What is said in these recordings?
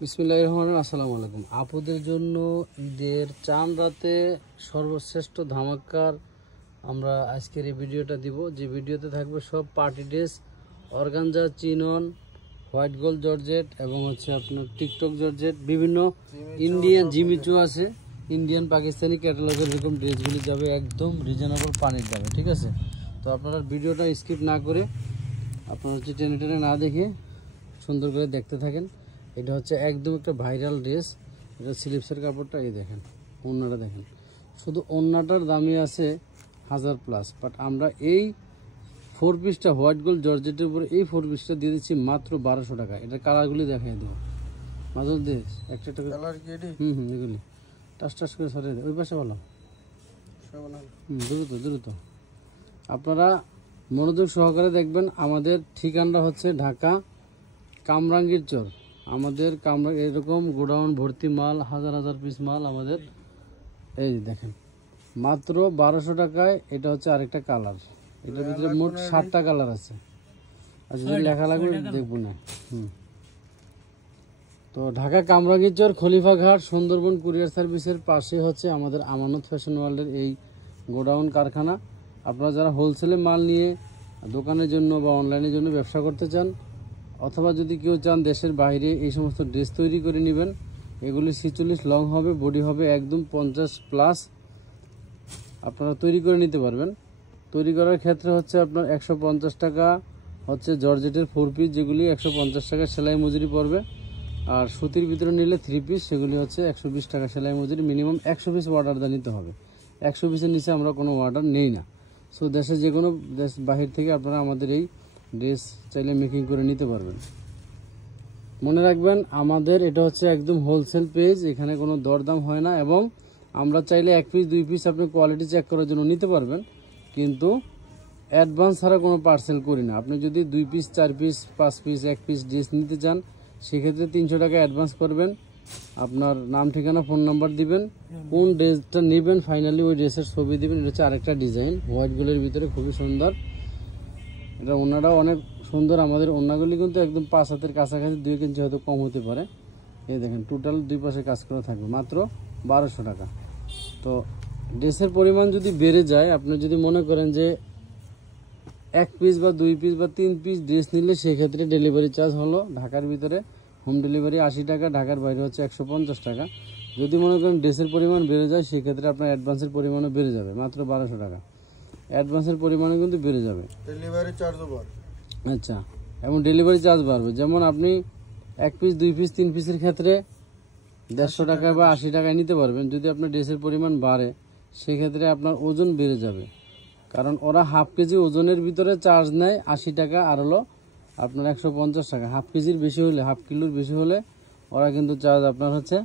বিসমিল্লাহির রহমানির রহিম। আসসালামু আলাইকুম। আপুদের জন্য ঈদের চাঁদ রাতে সর্বশ্রেষ্ঠ ধামাকার আমরা আজকের এই ভিডিওটা দিব, যে ভিডিওতে থাকবে সব party dress, organza, chinon, white gold georgette এবং হচ্ছে আপনার টিকটক জর্জেট, বিভিন্ন ইন্ডিয়ান জিমিচু আছে, ইন্ডিয়ান পাকিস্তানি ক্যাটালগের এরকম ড্রেসগুলি যাবে একদম রিজনেবল পানির দামে, ঠিক আছে? তো আপনারা ভিডিওটা স্কিপ না করে আপনারা হচ্ছে টেনে টেনে না দেখে সুন্দর করে দেখতে থাকেন। এটা হচ্ছে একদম একটা ভাইরাল ড্রেস। এটা স্লিপসের কাপড়টা এই দেখেন, ওড়নাটা দেখেন, শুধু ওড়নাটার দামই আছে 1000+। বাট আমরা এই 4 পিসটা হোয়াইট গোল্ড জর্জেটের উপরে এই 4 পিসটা দিয়ে দিচ্ছি মাত্র 1200 টাকা। এটার কালারগুলি দেখাই দেবো মাঝল দেশ একটা একটা এগুলি টাস টাস করে সরিয়ে দেয়। ওই পাশে বলো, দ্রুত দ্রুত আপনারা মনোযোগ সহকারে দেখবেন। আমাদের ঠিকানাটা হচ্ছে ঢাকা কামরাঙ্গীর চর। আমাদের এরকম গোডাউন ভর্তি মাল, হাজার হাজার পিস মাল আমাদের। এই দেখেন মাত্র 1200 টাকায়। এটা হচ্ছে আরেকটা কালার, এটার ভিতরে মোট 7টা কালার আছে। আচ্ছা, যদি লেখা লাগবে দেখবো না। তো ঢাকা কামরাঙ্গীর চর, খলিফা ঘাট, সুন্দরবন কুরিয়ার সার্ভিসের পাশে হচ্ছে আমাদের আমানত ফ্যাশন ওয়ার্ল্ডের এই গোডাউন কারখানা। আপনারা যারা হোলসেলে মাল নিয়ে দোকানের জন্য বা অনলাইনের জন্য ব্যবসা করতে চান, অথবা যদি কেউ চান দেশের বাইরে এই সমস্ত ড্রেস তৈরি করে নেবেন, এগুলি 46 লং হবে, বডি হবে একদম 50+। আপনারা তৈরি করে নিতে পারবেন। তৈরি করার ক্ষেত্রে হচ্ছে আপনার 150 টাকা হচ্ছে জর্জেটের 4 পিস, যেগুলি 150 টাকা সেলাই মজুরি পড়বে। আর সুতির ভিতরে নিলে 3 পিস, সেগুলি হচ্ছে 120 টাকা সেলাই মজুরি। মিনিমাম 100 পিস অর্ডার দিয়ে নিতে হবে। 100 পিসের নিচে আমরা কোনো অর্ডার নেই না। সো দেশের যে কোনো বাহির থেকে আপনারা আমাদের এই ড্রেস চাইলে মেকিং করে নিতে পারবেন। মনে রাখবেন, আমাদের এটা হচ্ছে একদম হোলসেল পেজ, এখানে কোনো দরদাম হয় না। এবং আমরা চাইলে 1 পিস 2 পিস আপনি কোয়ালিটি চেক করার জন্য নিতে পারবেন, কিন্তু অ্যাডভান্স ছাড়া কোনো পার্সেল করি না। আপনি যদি 2 piece 4 piece 5 piece 1 piece dress নিতে চান, সেক্ষেত্রে 300 টাকা অ্যাডভান্স করবেন। আপনার নাম, ঠিকানা, ফোন নাম্বার দিবেন, কোন ড্রেসটা নেবেন, ফাইনালি ওই ড্রেসের ছবি দিবেন। এটা হচ্ছে আরেকটা ডিজাইন হোয়াইট গোল্ডের ভিতরে, খুবই সুন্দর। এটা ওড়নাটাও অনেক সুন্দর। আমাদের ওড়নাগুলি কিন্তু একদম 5 হাতের কাছাকাছি, 2 ইঞ্চি হয়তো কম হতে পারে। এই দেখেন টোটাল 2 পাশে কাজ করা থাকবে, মাত্র 1200 টাকা। তো ড্রেসের পরিমাণ যদি বেড়ে যায়, আপনি যদি মনে করেন যে 1 পিস বা 2 পিস বা 3 পিস ড্রেস নিলে, সেক্ষেত্রে ডেলিভারি চার্জ হলো ঢাকার ভিতরে হোম ডেলিভারি 80 টাকা, ঢাকার বাইরে হচ্ছে 150 টাকা। যদি মনে করেন ড্রেসের পরিমাণ বেড়ে যায়, সেক্ষেত্রে আপনার অ্যাডভান্সের পরিমাণও বেড়ে যাবে, মাত্র 1200 টাকা। অ্যাডভান্সের পরিমাণও কিন্তু বেড়ে যাবে, ডেলিভারি চার্জও বাড়বে। আচ্ছা, এবং ডেলিভারি চার্জ বাড়বে। যেমন আপনি 1 পিস 2 পিস 3 পিসের ক্ষেত্রে 150 টাকা বা 80 টাকায় নিতে পারবেন। যদি আপনার ড্রেসের পরিমাণ বাড়ে, সেক্ষেত্রে আপনার ওজন বেড়ে যাবে, কারণ ওরা হাফ কেজি ওজনের ভিতরে চার্জ নেয় 80 টাকা, আর হলো আপনার 150 টাকা। হাফ কেজির বেশি হলে, হাফ কিলোর বেশি হলে ওরা কিন্তু চার্জ আপনার হচ্ছে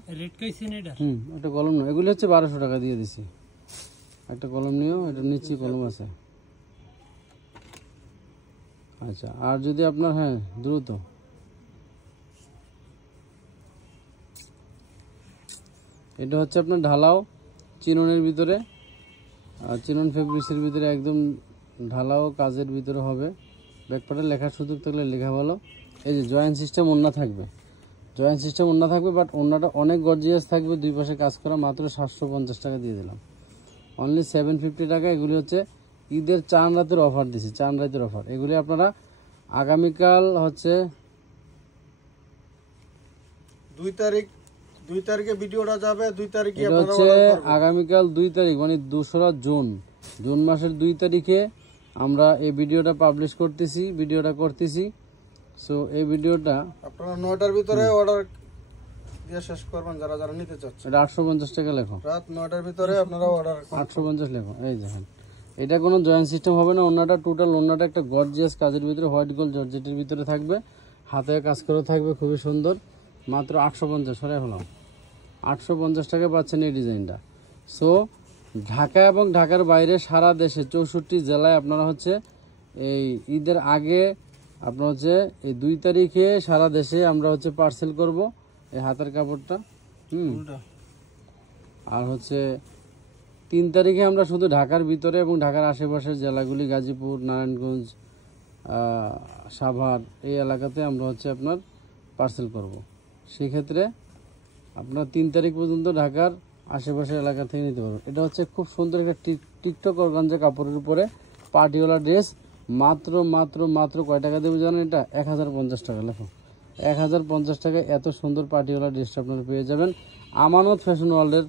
একটা কলম নয়, এগুলি হচ্ছে 1200 টাকা দিয়ে দিছি। একটা কলম নিও, এটা নিচে কলম আছে। আচ্ছা, আর যদি আপনার, হ্যাঁ দ্রুত, এটা হচ্ছে আপনার ঢালাও চিননের ভিতরে, আর চিনন ফেব্রিক্সের ভিতরে একদম ঢালাও কাজের ভিতরে হবে। ব্যাকপার্টে লেখার সুযোগ থাকলে লেখা ভালো। এই যে জয়েন্ট সিস্টেম ওড়না থাকবে, জয়েন্ট সিস্টেম ওড়না থাকবে, বাট ওড়নাটা অনেক গর্জিয়াস থাকবে, 2 পাশে কাজ করা। মাত্র 750 টাকা দিয়ে দিলাম, অনলি 750 টাকা। এগুলি হচ্ছে ঈদের চাঁদ রাতের অফার দিছি, চাঁদ রাতের অফার। এগুলি আপনারা আগামীকাল হচ্ছে 2 তারিখে ভিডিওটা যাবে। 2 তারিখে এটা হচ্ছে আগামীকাল 2 তারিখ, মানে 2রা জুন, জুন মাসের 2 তারিখে আমরা এই ভিডিওটা পাবলিশ করতেছি। সো এই ভিডিওটা আপনারা 9টার ভিতরে অর্ডার দিয়ে শেষ করবেন, যারা যারা নিতে চাচ্ছেন। এটা 850 টাকা লেখো, রাত 9টার ভিতরে আপনারা অর্ডার 850 লেখো। এই দেখেন, এটা কোনো জয়েন্ট সিস্টেম হবে না। ওড়নাটা টোটাল ওড়নাটা একটা গর্জিয়াস কাজের ভিতরে, হোয়াইট গোল্ড জর্জেটের ভিতরে থাকবে, হাতে কাজ করা থাকবে, খুবই সুন্দর। মাত্র 850, সরাই হলাম, 850 টাকা পাচ্ছেন এই ডিজাইনটা। সো ঢাকা এবং ঢাকার বাইরে সারা দেশে 64 জেলায় আপনারা হচ্ছে এই ঈদের আগে আপনার হচ্ছে এই 2 তারিখে সারা দেশে আমরা হচ্ছে পার্সেল করব এই হাতের কাপড়টা। আর হচ্ছে 3 তারিখে আমরা শুধু ঢাকার ভিতরে এবং ঢাকার আশেপাশের জেলাগুলি, গাজীপুর, নারায়ণগঞ্জ, সাভার, এই এলাকাতে আমরা হচ্ছে আপনার পার্সেল করব। সেক্ষেত্রে আপনার 3 তারিখ পর্যন্ত ঢাকার আশেপাশের এলাকা থেকে নিতে পারবেন। এটা হচ্ছে খুব সুন্দর একটা টিকটক অর্গানজা কাপড়ের উপরে পার্টিওয়ালা ড্রেস। মাত্র মাত্র মাত্র কয় টাকা দেবো জানেন? এটা 1050 টাকা। লেখো 1050 টাকায় এত সুন্দর পার্টিওয়ালা ড্রেসটা আপনারা পেয়ে যাবেন আমানত ফ্যাশন ওয়ার্ল্ডের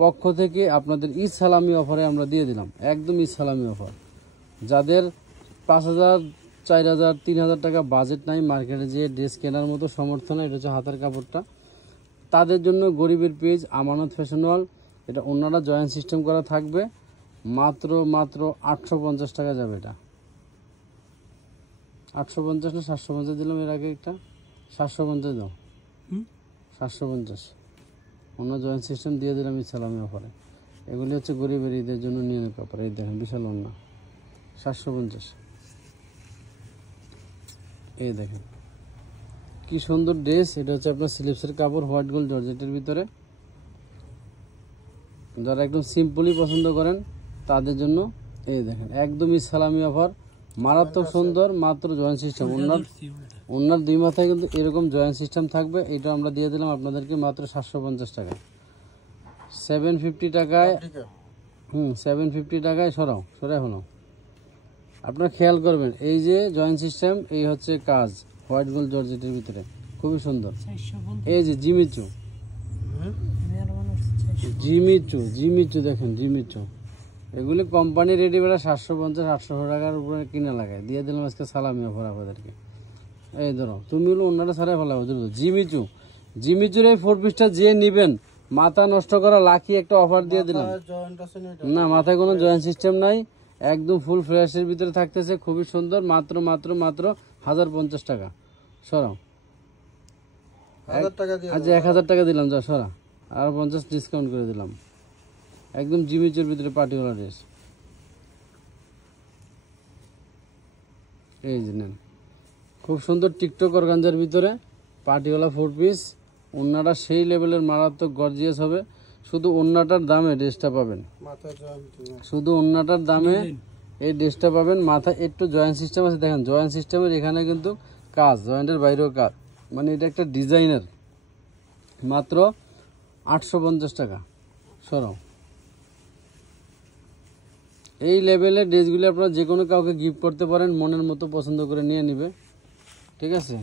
পক্ষ থেকে। আপনাদের ঈদ সালামি অফারে আমরা দিয়ে দিলাম, একদম ঈদ সালামি অফার। যাদের 5000, 4000, 3000 টাকা বাজেট নাই, মার্কেটে যেয়ে ড্রেস কেনার মতো সমর্থ নাই, এটা হচ্ছে হাতের কাপড়টা, তাদের জন্য গরিবের পেজ আমানত ফ্যাশন ওয়ার্ল্ড। এটা অন্যরা জয়েন্ট সিস্টেম করা থাকবে, মাত্র মাত্র 850 টাকা যাবে। এটা 850 না 750 দিলাম এর আগে, একটা 750 দাও, 750 অন্য জয়েন্ট সিস্টেম দিয়ে দিলাম এই সালামি অফারে। এগুলি হচ্ছে গরিবের ঈদের জন্য নিয়ে নেওয়ার কাপড়। এই দেখেন বিশাল অন্য 750। এই দেখেন কি সুন্দর ড্রেস। এটা হচ্ছে আপনার স্লিপসের কাপড়, হোয়াইট গোল্ড জর্জেটের ভিতরে। যারা একদম সিম্পলি পছন্দ করেন তাদের জন্য এই দেখেন একদমই সালামি অফার, মারাত্মক সুন্দর। মাত্র জয়েন্ট সিস্টেম, ওনার 2 মাথায় কিন্তু এরকম জয়েন্ট সিস্টেম থাকবে। এটা আমরা দিয়ে দিলাম আপনাদেরকে মাত্র 750 টাকায়, 750 টাকায়। 750 টাকায় সরাই হলো। আপনারা খেয়াল করবেন এই যে জয়েন্ট সিস্টেম, এই হচ্ছে কাজ হোয়াইট গোল্ড জর্জেটের ভিতরে, খুবই সুন্দর। এই যে জিমিচু দেখেন, জিমিচু এগুলি কোম্পানি রেডি বেড়া 750-800 টাকার উপরে কিনে লাগায়। দিয়ে দিলাম আজকে সালামি অফার আপনাদেরকে। এই ধরো তুমি হলো অন্যটা ছাড়াই ফেলাবো। জিমিচুর এই 4 পিসটা যে নিবেন মাথা নষ্ট করা লাকি একটা অফার দিয়ে দিলাম। না, মাথায় কোনো জয়েন্ট সিস্টেম নাই, একদম ফুল ফ্রেশের ভিতরে থাকতেছে, খুবই সুন্দর। মাত্র মাত্র মাত্র 1050 টাকা। সরাও, আচ্ছা 1000 টাকা দিলাম, যা সরা, আর 50 ডিসকাউন্ট করে দিলাম। একদম জিমিচুর ভিতরে পার্টিওয়ালা ড্রেস। এই যে নেন, খুব সুন্দর টিকটক অর্গানজার ভিতরে পার্টিওয়ালা 4 পিস। ওন্নাটা সেই লেভেলের মারাত্মক গর্জিয়াস হবে। শুধু ওন্নাটার দামে ড্রেসটা পাবেন, শুধু ওন্নাটার দামে এই ড্রেসটা পাবেন। মাথায় একটু জয়েন্ট সিস্টেম আছে, দেখেন জয়েন্ট সিস্টেমের এখানে কিন্তু কাজ, জয়েন্টের বাইরেও কাজ, মানে এটা একটা ডিজাইনার। মাত্র 850 টাকা। সরাও, এই লেভেলের ড্রেসগুলি আপনারা যে কোনো কাউকে গিফট করতে পারেন, মনের মতো পছন্দ করে নিয়ে নিবে, ঠিক আছে।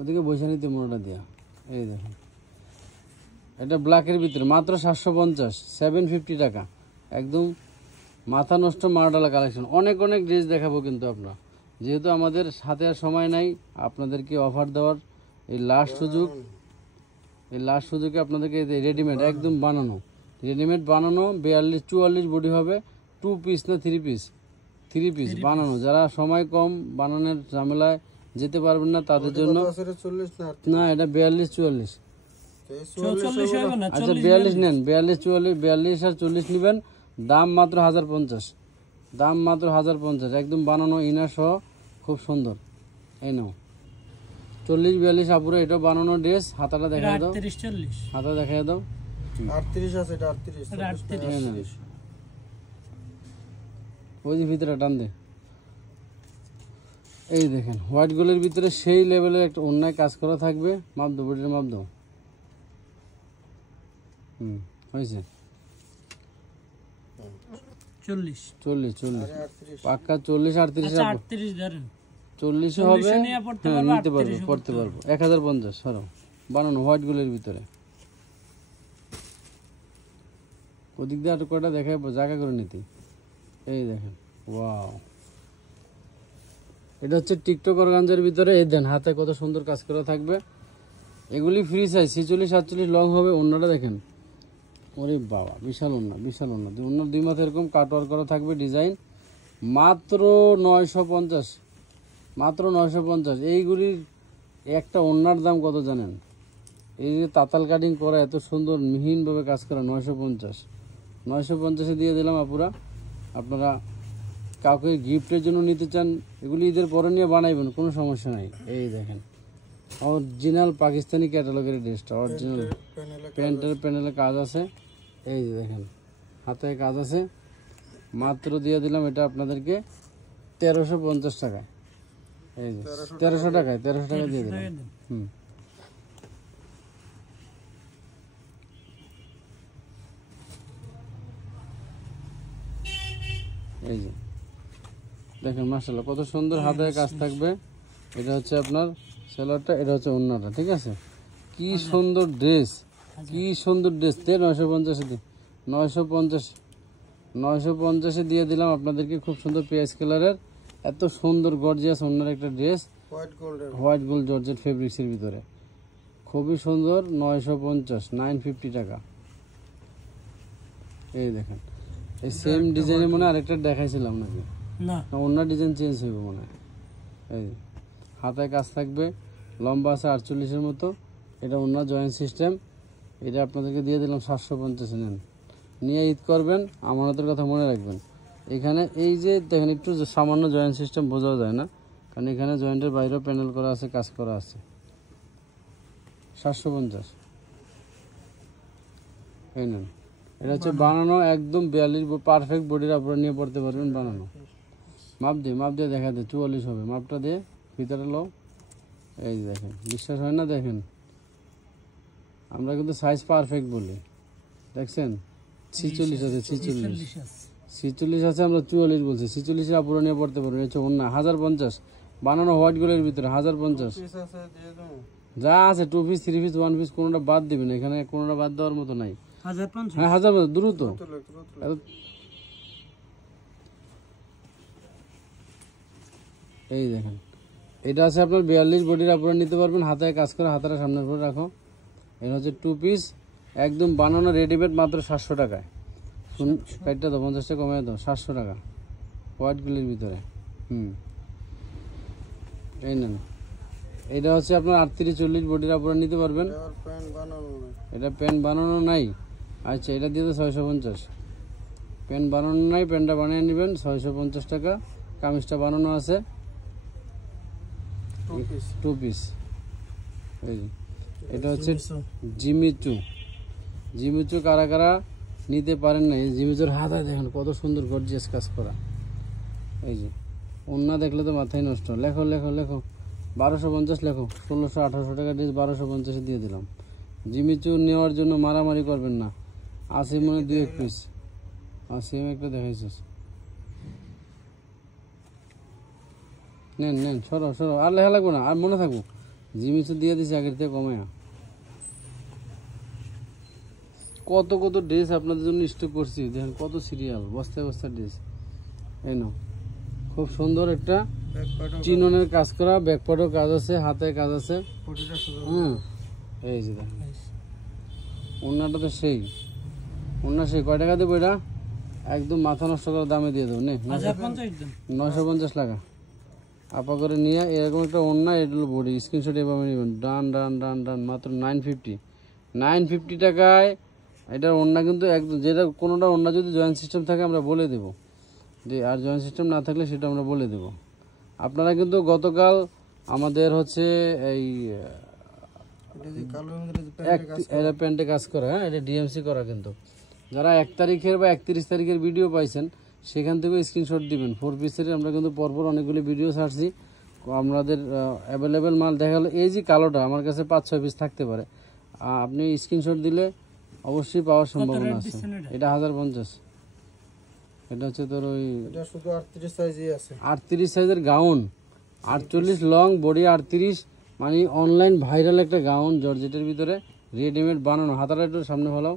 ওদিকে বৈশা নিতে মনোটা দিয়া। এই দেখুন এটা ব্ল্যাকের ভিতরে মাত্র 750, 750 টাকা। একদম মাথা নষ্ট মারডালা কালেকশন। অনেক অনেক ড্রেস দেখাবো কিন্তু আপনার, যেহেতু আমাদের হাতে আর সময় নাই আপনাদেরকে অফার দেওয়ার, এই লাস্ট সুযোগ, এই লাস্ট সুযোগে আপনাদেরকে রেডিমেড একদম বানানো, রেডিমেড বানানো 42-44 বডি হবে, 2 পিস না 3 পিস, 3 পিস বানানো। যারা সময় কম, বানানোর ঝামেলায় যেতে পারবেন না তাদের জন্য। না, এটা 42-44। আচ্ছা 42 নেন, 42-44, 42 আর 40 নেবেন। দাম মাত্র 1050, দাম মাত্র 1050। একদম বানানো ইনার সহ, খুব সুন্দর। এই নাও 40-42 আপুরে, এটা বানানো ড্রেস। হাতাটা দেখা দাও, হাতা দেখা দাও। 38 আছে, এটা 38। ওই যে ভিতরে টান দে। এই দেখেন হোয়াইট গোল্ডের ভিতরে সেই লেভেলের একটা অন্যায় কাজ করা থাকবে। মাপ দাও, বডির মাপ দাও। হয়েছে 40 পাক্কা 40-38 ধরেন, 40 হবে। হ্যাঁ নিতে পারবো, পড়তে পারবো। 1050 সরো, বানানো হোয়াইট গোল্ডের ভিতরে। ওদিক দিয়ে আর কয়টা দেখায় জায়গা করে নিতে। এই দেখেন ওয়াও, এটা হচ্ছে টিকটক অর্গানজার ভিতরে। এই দেন হাতে কত সুন্দর কাজ করা থাকবে। এগুলি ফ্রি সাইজ 46-47 লং হবে। অন্যটা দেখেন, ওরে বাবা বিশাল ওন্না, বিশাল ওন্না। ওন্নার 2 মাথা এরকম কাটওয়ার্ক করা থাকবে ডিজাইন। মাত্র 950, মাত্র 950। এইগুলির একটা ওন্নার দাম কত জানেন? এই যে তাতাল কাটিং করা, এত সুন্দর মিহিনভাবে কাজ করা, 950। 950-এ দিয়ে দিলাম আপুরা। আপনারা কাউকে গিফটের জন্য নিতে চান, এগুলি ঈদের পরে নিয়ে বানাইবেন, কোনো সমস্যা নাই। এই দেখেন অরিজিনাল পাকিস্তানি ক্যাটালগের ড্রেসটা, অরিজিনাল প্যান্টের প্যানেলে কাজ আছে। এই যে দেখেন হাতে কাজ আছে। মাত্র দিয়ে দিলাম এটা আপনাদেরকে 1350 টাকায়। এই যে 1300 টাকায় 1300 টাকা দিয়ে দিলাম। হুম, এই যে দেখেন মাশাআল্লাহ কত সুন্দর হাতে কাজ থাকবে। এটা হচ্ছে আপনার সেলারটা, এটা হচ্ছে ওন্নাটা, ঠিক আছে। কি সুন্দর ড্রেস, কি সুন্দর ড্রেস। 950 দিন, 950 দিয়ে দিলাম আপনাদেরকে। খুব সুন্দর পেঁয়াজ কালারের এত সুন্দর গর্জিয়াস ওন্নার একটা ড্রেস, হোয়াইট গোল্ড জর্জেট ফেব্রিক্সের ভিতরে, খুবই সুন্দর। 950 টাকা। এই দেখেন এই সেম ডিজাইনে মনে হয় আরেকটা দেখাইছিলাম নাকি, না অন্য ডিজাইন চেঞ্জ হইব মনে হয়। এই হাতায় কাজ থাকবে, লম্বা আছে 48-এর মতো। এটা অন্য জয়েন্ট সিস্টেম। এটা আপনাদেরকে দিয়ে দিলাম 750। নেন, নিয়ে ঈদ করবেন, আমানতের কথা মনে রাখবেন। এখানে এই যে দেখেন একটু সামান্য জয়েন্ট সিস্টেম বোঝাও যায় না, কারণ এখানে জয়েন্টের বাইরেও প্যানেল করা আছে, কাজ করা আছে। 750। এই নেন, এটা হচ্ছে বানানো একদম 42 পারফেক্ট বডির আপনারা নিয়ে পড়তে পারবেন। বানানো মাপ দিয়ে দেখা দেয় 44 হবে। মাপটা দিয়ে ভিতরে লো। এই যে দেখেন, বিশ্বাস হয় না, দেখেন আমরা কিন্তু সাইজ পারফেক্ট বলি। দেখছেন 46 আছে, 46 আছে, আমরা 44 বলছি। 46 আপনারা নিয়ে পড়তে পারবেন। হচ্ছে অন্য 1050 বানানো হোয়াইট গোলের ভিতরে 1050 যা আছে। 2 পিস 3 পিস 1 পিস কোনোটা বাদ দিবেন, এখানে কোনোটা বাদ দেওয়ার মতো নাই। 1050, হ্যাঁ 1050 দ্রুত। এই দেখেন এটা আছে আপনার 42 বডির, আপনারা নিতে পারবেন। হাতায় কাজ করে, হাতাটা সামনের পরে রাখো। এটা হচ্ছে 2 পিস একদম বানানো রেডিমেড, মাত্র 700 টাকায়। কাইটটা দাও, 50 টাকা কমায় দাও, 700 টাকা হোয়াইট গুলির ভিতরে। এই নেন, এটা হচ্ছে আপনার 38-40 বডির, আপনারা নিতে পারবেন। এটা প্যান্ট বানানো নাই, আচ্ছা এটা দিয়ে তো 650। প্যান্ট বানানো নাই, প্যান্টটা বানিয়ে নেবেন 650 টাকা। কামিজটা বানানো আছে 2 পিস। এই এটা হচ্ছে জিমিচু কারা কারা নিতে পারেন না, এই জিমিচুর হাতায় দেখেন কত সুন্দর গর্জিয়াস কাজ করা। এই যে ওন্না দেখলে তো মাথায় নষ্ট। লেখো 1250 লেখো। 1600-1800 টাকা ড্রেস 1250 দিয়ে দিলাম। জিমিচু নেওয়ার জন্য মারামারি করবেন না। আছে মনে 2-1 পিস আছে, একটা দেখাইছিস। নেন সরো আর লেখা লাগবো না, আর মনে থাকবো। জিমিচু দিয়ে দিছে আগের থেকে কমে। কত ড্রেস আপনাদের জন্য স্টক করছি, দেখেন কত সিরিয়াল, বস্তায় ড্রেস। এই নাও, খুব সুন্দর একটা চিননের কাজ করা, ব্যাকপার্টও কাজ আছে, হাতে কাজ আছে। এই যে দেখেন ওন্নাটা তো সেই ওন্না সেই। কয় টাকা দেবো এটা? একদম মাথা নষ্ট করার দামে দিয়ে দেবো। নে 950 টাকা আপা করে নিয়ে এরকম একটা ওন্না, এটা হলো বডি। স্ক্রিনশট এভাবে নেবেন। ডান মাত্র 950 টাকায়। এটার ওন্না কিন্তু একদম, যেটা কোনোটা ওন্না যদি জয়েন্ট সিস্টেম থাকে আমরা বলে দেবো, যে আর জয়েন্ট সিস্টেম না থাকলে সেটা আমরা বলে দেবো। আপনারা কিন্তু গতকাল আমাদের হচ্ছে এই এটা প্যান্টে কাজ করা, হ্যাঁ এটা ডিএমসি করা। কিন্তু যারা 1 তারিখের বা 31 তারিখের ভিডিও পাইছেন সেখান থেকে স্ক্রিনশট দিবেন। 4 পিসের আমরা কিন্তু পরপর অনেকগুলি ভিডিও ছাড়ছি। আমাদের অ্যাভেলেবেল মাল দেখালো। এই যে কালোটা আমার কাছে 5-6 পিস থাকতে পারে, আপনি স্ক্রিনশট দিলে অবশ্যই পাওয়ার সম্ভাবনা আছে। এটা 1050। এটা হচ্ছে তোর ওই 38 সাইজের গাউন, 48 লং, বডি 38, মানে অনলাইন ভাইরাল একটা গাউন জর্জেটের ভিতরে, রেডিমেড বানানো। হাতাটা একটু সামনে ফেলাও।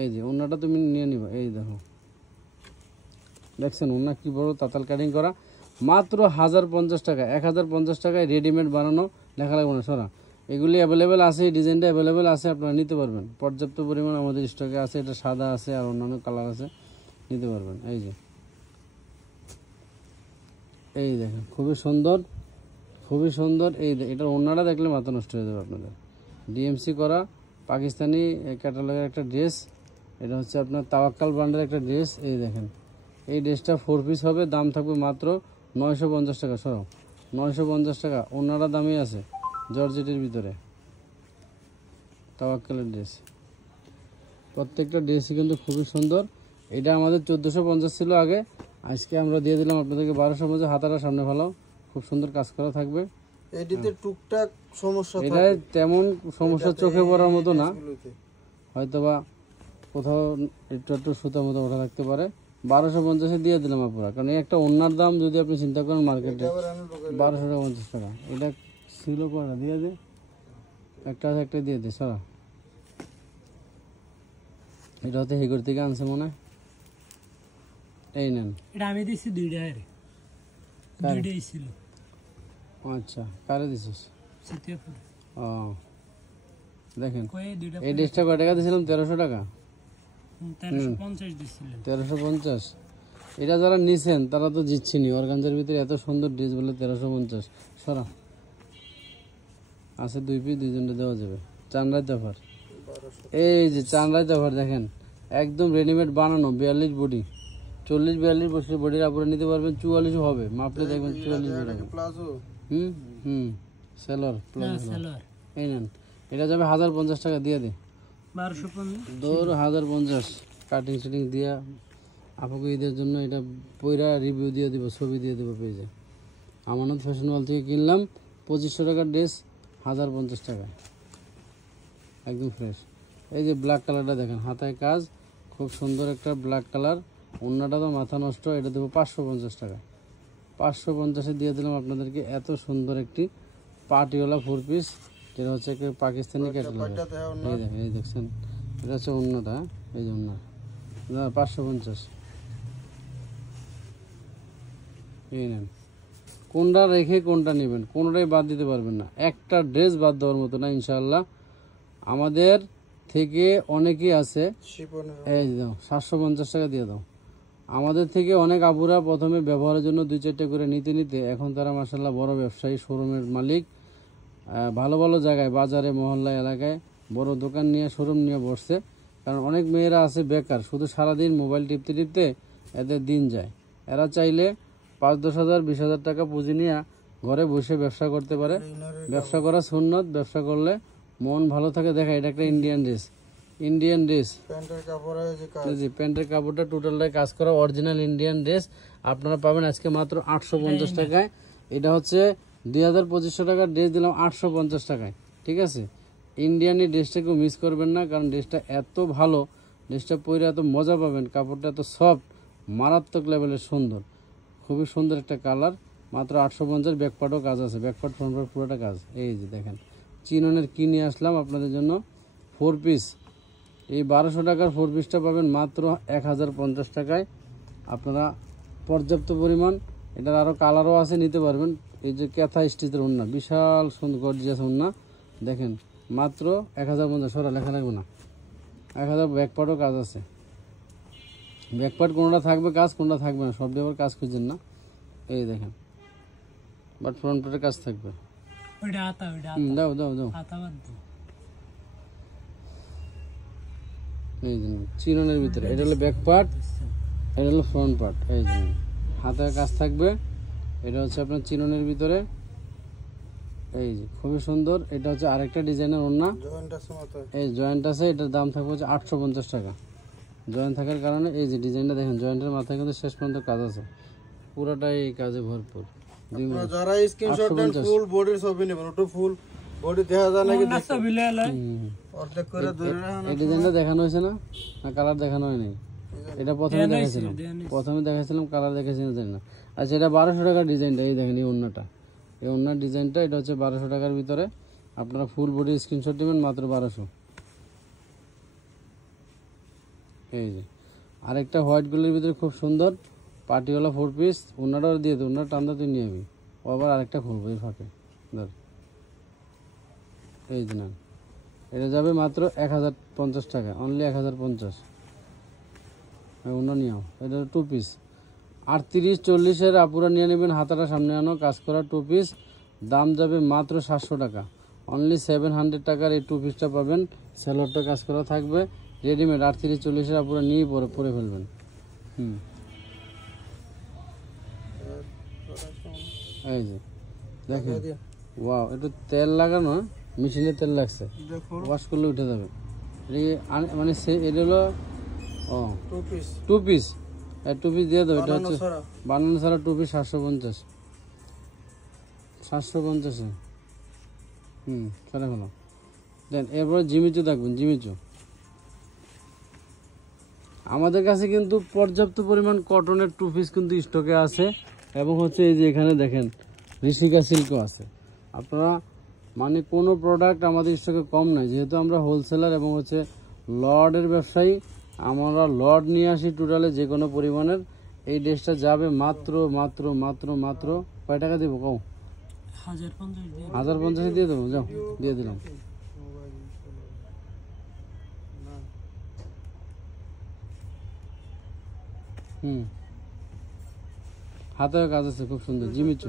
এই যে ওন্নাটা তুমি নিয়ে নিবা। এই দেখো, দেখছেন ওন্না কি বড় তাতাল কাটিং করা, মাত্র 1050 টাকা। 1050 টাকায় রেডিমেড বানানো, লেখা লাগবে না সরা। এগুলি অ্যাভেলেবেল আছে, এই ডিজাইনটা অ্যাভেলেবেল আছে, আপনারা নিতে পারবেন। পর্যাপ্ত পরিমাণ আমাদের স্টকে আছে। এটা সাদা আছে আর অন্যান্য কালার আছে, নিতে পারবেন। এই যে এই দেখেন খুবই সুন্দর। এই এটার ওন্নাটা দেখলে মাথা নষ্ট হয়ে যাবে আপনাদের। ডিএমসি করা পাকিস্তানি ক্যাটালগের একটা ড্রেস। এটা হচ্ছে আপনার তাওয়াক্কাল ব্র্যান্ডের একটা ড্রেস। এই দেখেন এই ড্রেসটা 4 পিস হবে, দাম থাকবে মাত্র 950 টাকা। সরো 950 টাকা। ওন্নাটা দামই আছে জর্জেটের ভিতরে, তাওয়াক্কালের ড্রেস। প্রত্যেকটা ড্রেসই কিন্তু খুবই সুন্দর। এটা আমাদের 1450 ছিল আগে, আজকে আমরা দিয়ে দিলাম আপনাদেরকে 1250। হাতাটা সামনে ভালো, খুব সুন্দর কাজ করা থাকবে। এডিতে টুকটাক সমস্যা এটা তেমন সমস্যা চোখে পড়ার মতো না, হয়তোবা কোথাও একটু একটু সুতা মতো ওঠা থাকতে পারে। 1250 দিয়ে দিলাম আপনারা, কারণ এই একটা ওনার দাম যদি আপনি চিন্তা করেন মার্কেটে 1250 টাকা। এটা ছিল কটা দিয়ে দে, একটা আছে একটা দিয়ে দে সারা। এটা হচ্ছে হেগর থেকে আনছে মনে হয়। এই নেন, এটা আমি দিছি 2টা এর 2টাই ছিল। আচ্ছা কারে দিছিস? সিটিয়াপুর ও দেখেন কই 2টা এই ড্রেসটা কয় টাকা দিয়েছিলাম? 1300 টাকা, 1350 দিছিলেন। 1350। এটা যারা নিছেন তারা তো জিতছেনি। অর্গানজার ভিতরে এত সুন্দর ড্রেস বলে 1350। সরা আছে 2 পিস, 2জনটা দেওয়া যাবে। চানরাইত অফার, এই যে চানরাইত অফার দেখেন, একদম রেডিমেড বানানো। 42 বডি, 40-42 বছর বডির আপনারা নিতে পারবেন। 44 হবে, মাপলে দেখবেন 44 বডি হবে। প্লাজো হুম হুম সেলর না প্লাস। সেলর এই নেন, এটা যাবে 1050 টাকা দিয়ে দে। 1250 দৌড় 1050 কাটিং সেটিং দিয়া আপনাকে ঈদের জন্য এটা পয়রা রিভিউ দিয়ে দিব, ছবি দিয়ে দেবো পেজে। আমানত ফ্যাশন ওয়াল থেকে কিনলাম 2500 টাকার ড্রেস 1050 টাকা, একদম ফ্রেশ। এই যে ব্ল্যাক কালারটা দেখেন, হাতায় কাজ, খুব সুন্দর একটা ব্ল্যাক কালার। অন্যটা তো মাথা নষ্ট, এটা দেবো 550 টাকা। 550-এ দিয়ে দিলাম আপনাদেরকে এত সুন্দর একটি পার্টিওয়ালা 4 পিস, যেটা হচ্ছে একটা পাকিস্তানি ক্যাটালগ। এই দেখেন, এই দেখছেন, এটা হচ্ছে অন্যটা, এই যে অন্য 550। এই নেন, কোনটা রেখে কোনটা নেবেন, কোনটাই বাদ দিতে পারবেন না। একটা ড্রেস বাদ দেওয়ার মতো না ইনশাআল্লাহ। আমাদের থেকে অনেকেই আছে, এই দাও 750 টাকা দিয়ে দাও। আমাদের থেকে অনেক আপুরা প্রথমে ব্যবহারের জন্য 2-4টা করে নিতে নিতে এখন তারা মাশাআল্লাহ বড় ব্যবসায়ী, শোরুমের মালিক। ভালো ভালো জায়গায়, বাজারে, মহল্লায়, এলাকায় বড় দোকান নিয়ে, শোরুম নিয়ে বসছে। কারণ অনেক মেয়েরা আছে বেকার, শুধু সারাদিন মোবাইল টিপতে টিপতে এদের দিন যায়। এরা চাইলে 5-10 হাজার 20,000 টাকা পুঁজি নিয়ে ঘরে বসে ব্যবসা করতে পারে। ব্যবসা করা সুন্নত, ব্যবসা করলে মন ভালো থাকে। দেখা, এটা একটা ইন্ডিয়ান ড্রেস, ইন্ডিয়ান ড্রেস, প্যান্টের কাপড়টা টোটালটাই কাজ করা অরিজিনাল ইন্ডিয়ান ড্রেস আপনারা পাবেন আজকে মাত্র 850 টাকায়। এটা হচ্ছে 2200 টাকার ড্রেস দিলাম 850 টাকায়, ঠিক আছে। ইন্ডিয়ান এই ড্রেসটা কেউ মিস করবেন না, কারণ ড্রেসটা এত ভালো, ড্রেসটা পরে এত মজা পাবেন, কাপড়টা এত সফট, মারাত্মক লেভেলের সুন্দর, খুবই সুন্দর একটা কালার। মাত্র 850। ব্যাকপার্টও কাজ আছে, ব্যাকপার্ট ফ্রন্ট পার্ট পুরোটা কাজ। এই যে দেখেন, চিননের কি নিয়ে আসলাম আপনাদের জন্য 4 পিস। এই 1200 টাকার 4 পিসটা পাবেন মাত্র 1050 টাকায়। আপনারা পর্যাপ্ত পরিমাণ, এটার আরও কালারও আছে, নিতে পারবেন। এই যে ক্যাথা স্টিচের ওড়না, বিশাল সুন্দর গর্জিয়াস ওড়না দেখেন, মাত্র 1050। সরা লেখা লাগবে না, 1000। ব্যাকপার্টও কাজ আছে, ব্যাকপার্ট কোনটা থাকবে কাজ, কোনটা থাকবে না, সব দিয়ে আবার কাজ খুঁজছেন না। এই দেখেন, বাট ফ্রন্ট পার্টের কাজ থাকবে। ওইটা আতা, ওইটা দাও দাও দাও। আতা বাদ দাও। এই যে চিননের ভিতরে, এটা হলো ব্যাক পার্ট, এটা হলো ফ্রন্ট পার্ট। এই যে হাতের কাজ থাকবে, এটা হচ্ছে আপনার চিননের ভিতরে। এই যে খুবই সুন্দর। এটা হচ্ছে আরেকটা ডিজাইনের ওড়না, এই জয়েন্ট আছে, এটার দাম থাকবে হচ্ছে 850 টাকা। জয়েন্ট থাকার কারণে এই যে ডিজাইনটা দেখেন, জয়েন্টের মাথায় কিন্তু শেষ পর্যন্ত কাজ আছে, পুরোটাই কাজে ভরপুর। যারা স্ক্রিনশট দেন ফুল বডির ছবি নেবেন, ওটা ফুল বডি দেখা যায় নাকি নাস্তা বিলালে অর্ধেক করে ধরে রাখেন। এই ডিজাইনটা দেখানো হয়েছে না, না কালার দেখানো হয়নি? এটা প্রথমে দেখাইছিলাম, কালার দেখেছিলাম জানি না। আচ্ছা, এটা 1200 টাকার ডিজাইনটা, এই দেখেন এই ওড়নাটা, এই ওড়নার ডিজাইনটা, এটা হচ্ছে 1200 টাকার ভিতরে। আপনারা ফুল বডির স্ক্রিনশট দেবেন মাত্র 1200। এই যে আরেকটা হোয়াইট গোল্ডের ভিতরে খুব সুন্দর পার্টিওয়ালা 4 পিস, ওড়নাটাও দিয়ে দেবো, ওড়নার টান্দা তুই নিয়ে যাবি। ও আবার আরেকটা খুলবো এই ফাঁকে, ধর। এই যে না, এটা যাবে মাত্র 1050 টাকা, অনলি 1050। অন্য নিয়েও, এটা 2 পিস। 38-40-এর আপুরা নিয়ে নেবেন, হাতাটা সামনে আনো, কাজ করা 2 পিস, দাম যাবে মাত্র 700 টাকা। অনলি 700 টাকার এই 2 পিসটা পাবেন। স্যালোয়ারটা কাজ করা থাকবে রেডিমেড। 38-40-এর আপুরা নিয়ে পরে ফেলবেন। এই যে দেখেন, ওয়াও, একটু তেল লাগানো, মেশিনে তেল লাগছে, ওয়াশ করলে উঠে যাবে। মানে এটা হলো 2 পিস, 2 পিস দিয়ে দেবো। এটা হচ্ছে বানানো ছাড়া 2 পিস 750। 750-এ সেটা হলো। দেন এরপরে জিমিচু দেখবেন, জিমিচু আমাদের কাছে কিন্তু পর্যাপ্ত পরিমাণ কটনের 2 পিস কিন্তু স্টকে আছে, এবং হচ্ছে এই যে এখানে দেখেন ঋষিকা সিল্কও আছে। আপনারা মানে কোনো প্রোডাক্ট আমাদের স্টকে কম নাই, যেহেতু আমরা হোলসেলার এবং হচ্ছে লর্ডের ব্যবসায়ী, আমরা লর্ড নিয়ে আসি টোটালে যে কোনো পরিমাণের। এই ড্রেসটা যাবে মাত্র মাত্র মাত্র মাত্র কয় টাকা দিব কও? 1050 দিয়ে দেবো, যাও দিয়ে দিলাম। হাতের কাজ আছে খুব সুন্দর, জিমিচু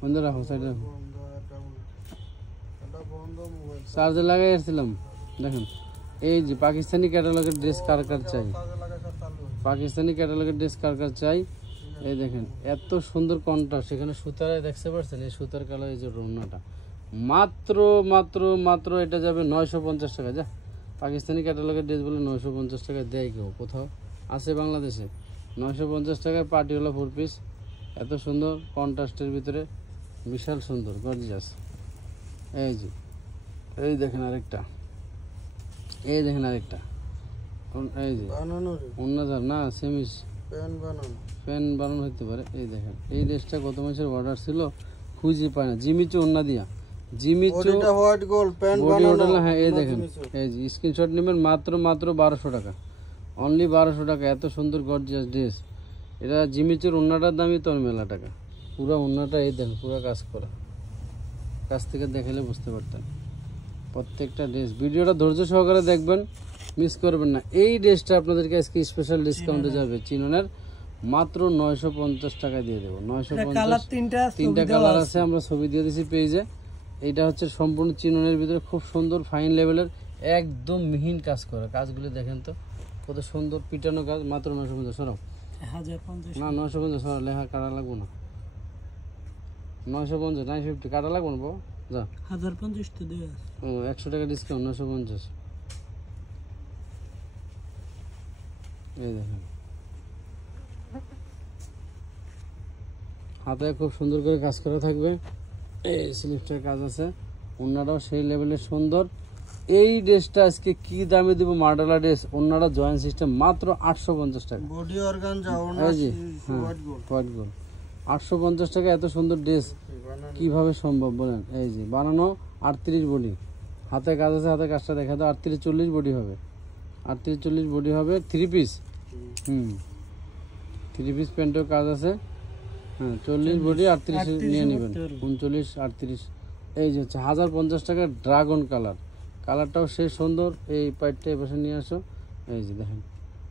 বন্ধ রাখো, সাইডে রাখো। চার্জার লাগাই আসছিলাম। দেখেন এই যে পাকিস্তানি ক্যাটালগের ড্রেস কার কার চাই, পাকিস্তানি ক্যাটালগের ড্রেস কার কার চাই। এই দেখেন এত সুন্দর কন্ট্রাস্ট, সেখানে সুতারে দেখতে পাচ্ছেন, এই সুতার কালার, এই যে রোনাটা মাত্র মাত্র মাত্র এটা যাবে 950 টাকা। যা পাকিস্তানি ক্যাটালগের ড্রেস বলে 950 টাকা দেয় কেউ কোথাও আছে বাংলাদেশে? 950 টাকায় পার্টিওয়ালা 4 পিস, এত সুন্দর কন্ট্রাস্টের ভিতরে, বিশাল সুন্দর গর্জিয়াস। এই যে এই দেখেন আরেকটা, এই দেখেন আরেকটা, এই যে অন্যজার না সেমিস প্যান বানানো হতে পারে। এই দেখেন এই ড্রেসটা গত মাসের অর্ডার ছিল, খুঁজে পায় না। জিমিচু ওন্না দিয়া, Jimmy Choo white gold pant body বানানো। মডেল। হ্যাঁ এই দেখেন, এই যে স্ক্রিনশট নেবেন, মাত্র মাত্র 1200 টাকা, অনলি 1200 টাকা। এত সুন্দর গর্জিয়াস ড্রেস। এটা জিমিচুর ওন্নাটার দামই তো মেলা টাকা। পুরো ওন্নাটা এই দেখেন, পুরো কাজ করা, কাছ থেকে দেখালে বুঝতে পারতেন প্রত্যেকটা ড্রেস। ভিডিওটা ধৈর্য সহকারে দেখবেন, মিস করবেন না। এই ড্রেসটা আপনাদেরকে আজকে স্পেশাল ডিসকাউন্টে যাবে চিননের, মাত্র 950 টাকা দিয়ে দেবো। 950, তিনটা কালার আছে, আমরা ছবি দিয়ে দিয়েছি পেজে। এইটা হচ্ছে সম্পূর্ণ চিননের ভিতরে খুব সুন্দর ফাইন লেভেলের, একদম মিহিন কাজ করা। কাজগুলি দেখেন তো কত সুন্দর পিটানো কাজ, মাত্র 950। সরাও না, 950 সরাও, লেখা কাটা লাগবো না। 950, 950 কাটা লাগবো না, যা 1050 তো দেয়া। 100 টাকা ডিসকাউন্ট, 950। এই দেখেন হাতে খুব সুন্দর করে কাজ করা থাকবে, এই স্লিপটার কাজ আছে, ওনারাও সেই লেভেলের সুন্দর। এই ড্রেসটা আজকে কি দামে দিব? মার্ডালা ড্রেস, ওনারা জয়েন্ট সিস্টেম, মাত্র 850 টাকা। বডি অর্গানজা এই যে হোয়াইট গোল্ড 850 টাকা। এত সুন্দর ড্রেস কিভাবে সম্ভব বলেন? এই যে বানানো 38 বডি, হাতে কাজ আছে, হাতে কাজটা দেখা দাও। 38-40 বডি হবে, 38-40 বডি হবে, 3 পিস। 3 পিস প্যান্টেও কাজ আছে। হ্যাঁ 40 বডি, 38 নিয়ে নেবেন, 39 38। এই যে হচ্ছে 1050 টাকা ড্রাগন কালার, কালারটাও সেই সুন্দর। এই পাইটটা এই পাশে নিয়ে আসো, এই যে দেখেন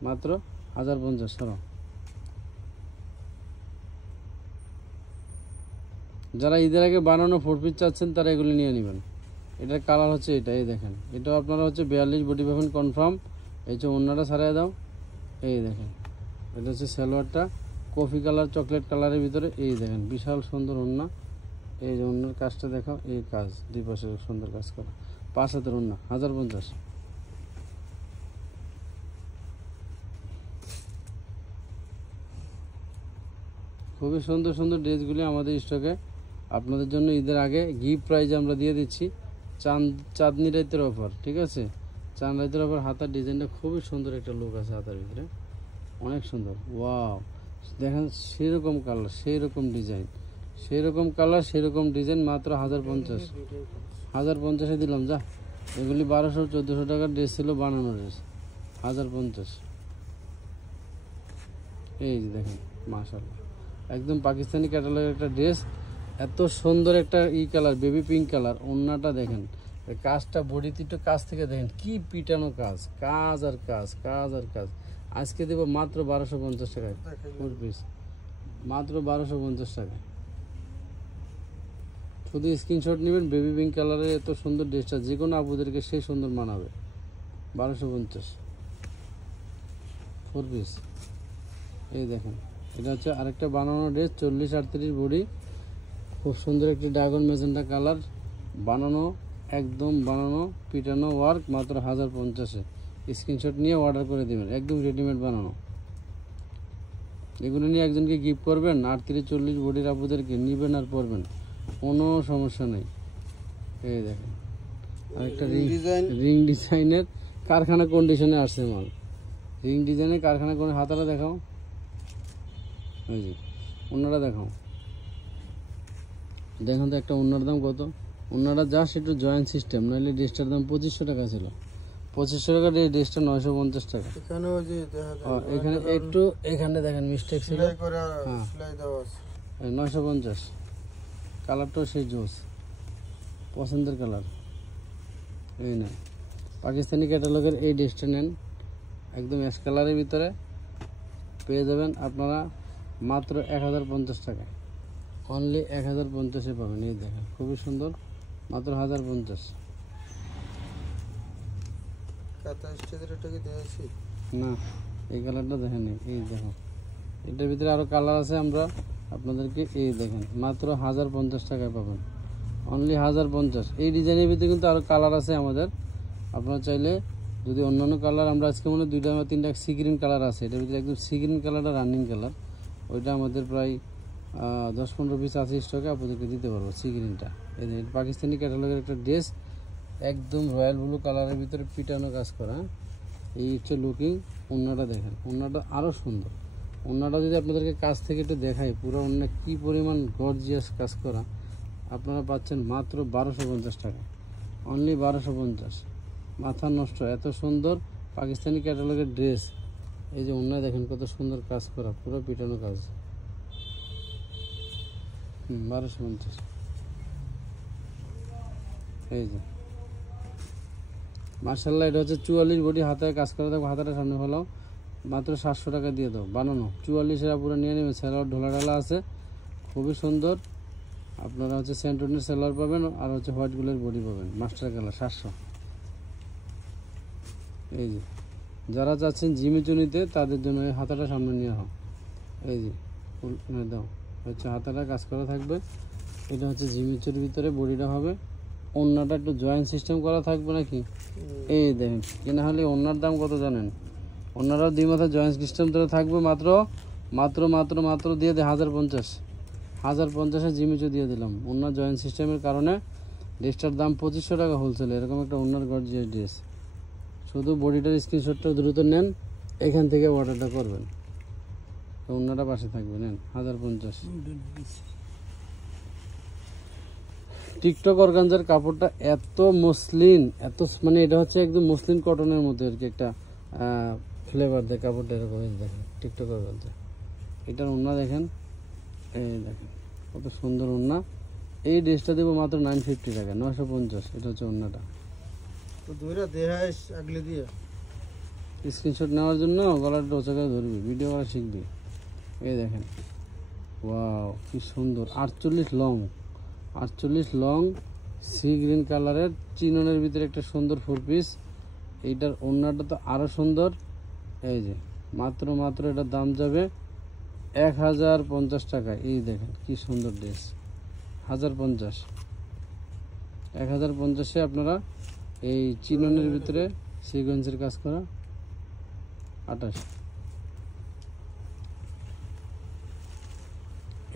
মাত্র 1050। সরাও। যারা ঈদের আগে বানানো 4 পিস চাচ্ছেন তারা এগুলি নিয়ে নেবেন। এটার কালার হচ্ছে এটা, এই দেখেন, এটাও আপনারা হচ্ছে 42 বডি পাবেন কনফার্ম। এই যে ওন্নাটা ছাড়াই দাও, এই দেখেন এটা হচ্ছে সালোয়ারটা কফি কালার চকলেট কালারের ভিতরে। এই দেখেন বিশাল সুন্দর ওন্না, এই যে ওন্নার কাজটা দেখাও, এই কাজ দুই পাশে সুন্দর কাজ করা, 5 হাতের ওন্না, 1050। খুবই সুন্দর সুন্দর ড্রেসগুলি আমাদের স্টকে আপনাদের জন্য ঈদের আগে গিফট প্রাইজ আমরা দিয়ে দিচ্ছি। চাঁদনি রাতের অফার, ঠিক আছে? চাঁদ রাতের অফার। হাতার ডিজাইনটা খুবই সুন্দর একটা লুক আছে হাতার ভিতরে, অনেক সুন্দর। ওয়াও, দেখেন সেরকম কালার, সেই রকম ডিজাইন, সেই রকম কালার, সেই রকম ডিজাইন, মাত্র 1050। 1050-এ দিলাম। যা, এগুলি 1200-1400 টাকার ড্রেস ছিল, বানানো ড্রেস, 1050। এই যে দেখেন মাশাআল্লাহ, একদম পাকিস্তানি ক্যাটালগের একটা ড্রেস, এত সুন্দর একটা কালার, বেবি পিঙ্ক কালার। ওন্নাটা দেখেন, কাজটা বডিতে একটু কাজ থেকে দেখেন কি পিটানো কাজ, কাজ আর কাজ, কাজ আর কাজ। আজকে দেব মাত্র 1250 টাকায় 4 পিস, মাত্র 1250 টাকায়। শুধু স্ক্রিনশট নেবেন, বেবি পিঙ্ক কালারের এত সুন্দর ড্রেসটা যে কোনো আপুদেরকে সেই সুন্দর মানাবে। 1250 4 পিস। এই দেখেন এটা হচ্ছে আরেকটা বানানো ড্রেস, 40-38 বডি, খুব সুন্দর একটি ড্রাগন ম্যাজেন্টা কালার, বানানো একদম বানানো পিটানো ওয়ার্ক, মাত্র 1050-এ। স্ক্রিনশট নিয়ে অর্ডার করে দেবেন, একদম রেডিমেড বানানো। এগুলো নিয়ে একজনকে গিফট করবেন, 38-40 বডির আপুদেরকে নিবেন আর পরবেন, কোনো সমস্যা নেই। এই দেখেন আরেকটা রিং ডিজাইনের কারখানা কন্ডিশনে আসছে মাল। রিং ডিজাইনের কারখানা করে হাতাটা দেখাও, এই যে ওনারা দেখাও, দেখুন তো একটা ওনার দাম কত। ওনারা জাস্ট একটু জয়েন্ট সিস্টেম, নাহলে ড্রেসটার দাম 2500 টাকা ছিল। 2500 টাকা দিয়ে ড্রেসটা 950 টাকা। এখানে ওই যে দেখা যায় এখানে একটু এখানে দেখেন মিস্টেক ছিল, সেলাই করে হ্যাঁ। সেলাই দেওয়া আছে। 950। কালারটাও সেই জোস, পছন্দের কালার। এই না পাকিস্তানি ক্যাটালগের এই ড্রেসটা নেন, একদম অ্যাশ কালারের ভিতরে পেয়ে যাবেন আপনারা মাত্র 1050 টাকায়। অনলি 1050-এ পাবেন। এই দেখেন খুবই সুন্দর, মাত্র 1050। কাতা স্টেজের এটা কি দিয়েছি না, এই কালারটা দেখেন, এই দেখো এটার ভিতরে আরো কালার আছে, আমরা আপনাদেরকে এই দেখেন মাত্র 1050 টাকায় পাবেন। অনলি 1050। এই ডিজাইনের ভিতরে কিন্তু আরো কালার আছে আমাদের, আপনারা চাইলে যদি অন্যান্য কালার, আমরা আজকে মনে হয় 2টা বা 3টা সি গ্রিন কালার আছে, এটার ভিতরে একদম সি গ্রিন কালারটা রানিং কালার, ওইটা আমাদের প্রায় 10-15 পিস আছে স্টকে, আপনাদেরকে দিতে পারবো সি গ্রিনটা। এই যে পাকিস্তানি ক্যাটালগের একটা ড্রেস, একদম রয়্যাল ব্লু কালারের ভিতরে পিটানো কাজ করা, এই হচ্ছে লুকিং। ওড়নাটা দেখেন, ওড়নাটা আরও সুন্দর। ওড়নাটা যদি আপনাদেরকে কাছ থেকে একটু দেখাই, পুরো ওড়না কী পরিমাণ গর্জিয়াস কাজ করা, আপনারা পাচ্ছেন মাত্র 1250 টাকা। অনলি 1250। মাথা নষ্ট, এত সুন্দর পাকিস্তানি ক্যাটালগের ড্রেস। এই যে ওড়নায় দেখেন কত সুন্দর কাজ করা, পুরো পিটানো কাজ। 1250। এই যে মার্শাল্লাহ, এটা হচ্ছে 44 বডি, হাতায় কাজ করা থাকবে, হাতাটা সামনে হলো মাত্র 700 টাকা দিয়ে দাও বানানো। 44 পুরো নিয়ে নেবেন, সেলার ঢোলা ঢালা আছে, খুবই সুন্দর। আপনারা হচ্ছে সেন্টোনের সেলার পাবেন, আর হচ্ছে হোয়াইট গুলের বডি পাবেন, মাস্টার কালার 700। এই যে যারা চাচ্ছেন জিমিচু নিতে, তাদের জন্য এই হাতাটা সামনে নিয়ে হও, এই যে দাও, হচ্ছে হাতাটা কাজ করা থাকবে। এটা হচ্ছে জিমিচুর ভিতরে বডিটা হবে। ওড়নাটা একটু জয়েন্ট সিস্টেম করা থাকবে নাকি, এই দেখেন। কিনা হলে ওড়নার দাম কত জানেন? ওড়নাটাও 2 মাথা জয়েন্ট সিস্টেম ধরে থাকবে, মাত্র মাত্র মাত্র মাত্র দিয়ে দেয় 1050। 1050-এ জিমিচু দিয়ে দিলাম। ওড়নার জয়েন্ট সিস্টেমের কারণে ড্রেসটার দাম 2500 টাকা হোলসেল। এরকম একটা ওড়নার গর্জিয়াস ড্রেস। শুধু বডিটার স্ক্রিনশটটা দ্রুত নেন, এখান থেকে অর্ডারটা করবেন। ওড়নাটা পাশে থাকবে, নেন 1050। টিকটক অর্গানজার কাপড়টা এত মসলিন, এত মানে এটা হচ্ছে একদম মসলিন কটনের মধ্যে আর কি, একটা ফ্লেভার দেয় কাপড়টা, এরকম দেখেন টিকটক অর্গানজা। এটার ওড়না দেখেন, এই দেখেন কত সুন্দর ওড়না। এই ড্রেসটা দেবো মাত্র 950 টাকা, 950। এটা হচ্ছে ওড়নাটা। তো দুইটা দেখাই আগলে দিয়ে স্ক্রিনশট নেওয়ার জন্য গলাটা ওচাকায় ধরবি, ভিডিও করা শিখবি। এই দেখেন, ওয়াও কি সুন্দর। 48 লং সি গ্রিন কালারের চিননের ভিতরে একটা সুন্দর 4 পিস। এইটার ওড়নাটা তো আরো সুন্দর। এই যে মাত্র মাত্র এটার দাম যাবে 1050 টাকা। এই দেখেন কি সুন্দর ড্রেস, 1050। 1050-এ আপনারা এই চিননের ভিতরে সিকোয়েন্সের কাজ করা 28।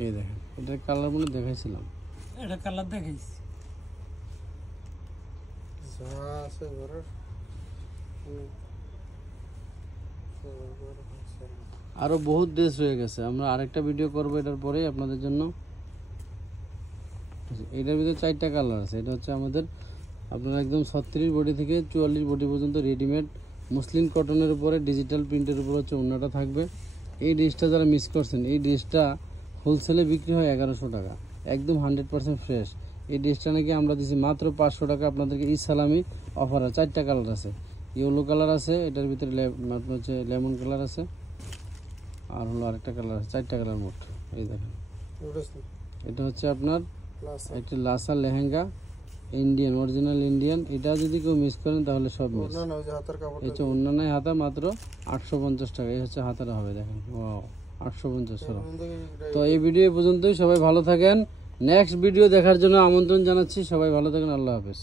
এই দেখেন, এটার কালার মনে দেখাইছিলাম, এটা কালার দেখাইছি। যা আছে ঘরের আরো বহুত ড্রেস রয়ে গেছে, আমরা আরেকটা ভিডিও করবো এটার পরেই আপনাদের জন্য। এটার ভিতরে 4টা কালার আছে। এটা হচ্ছে আমাদের আপনারা একদম 36 বডি থেকে 44 বডি পর্যন্ত রেডিমেড মুসলিম কটনের উপরে ডিজিটাল প্রিন্টের উপর হচ্ছে ওড়নাটা থাকবে। এই ড্রেসটা যারা মিস করছেন, এই ড্রেসটা হোলসেলে বিক্রি হয় 1100 টাকা, একদম 100% ফ্রেশ। এই ড্রেসটা নাকি আমরা দিচ্ছি মাত্র 500 টাকা আপনাদেরকে। ঈদ সালামি অফার। 4টা কালার আছে, ইয়েলো কালার আছে, এটার ভিতরে আপনার হচ্ছে লেমন কালার আছে, আর হলো আরেকটা কালার আছে। 4টা কালার মোট। এই দেখেন, এটা হচ্ছে আপনার একটা Lhasa lehenga, Indian, original Indian. এটা যদি কেউ মিস করেন তাহলে সব মিস। এই হচ্ছে অন্যান্য হাতা, মাত্র 850 টাকা। এই হচ্ছে হাতাটা হবে, দেখেন ওয়াও 850। তো এই ভিডিও পর্যন্তই, সবাই ভালো থাকেন। নেক্সট ভিডিও দেখার জন্য আমন্ত্রণ জানাচ্ছি। সবাই ভালো থাকেন, আল্লাহ হাফেজ।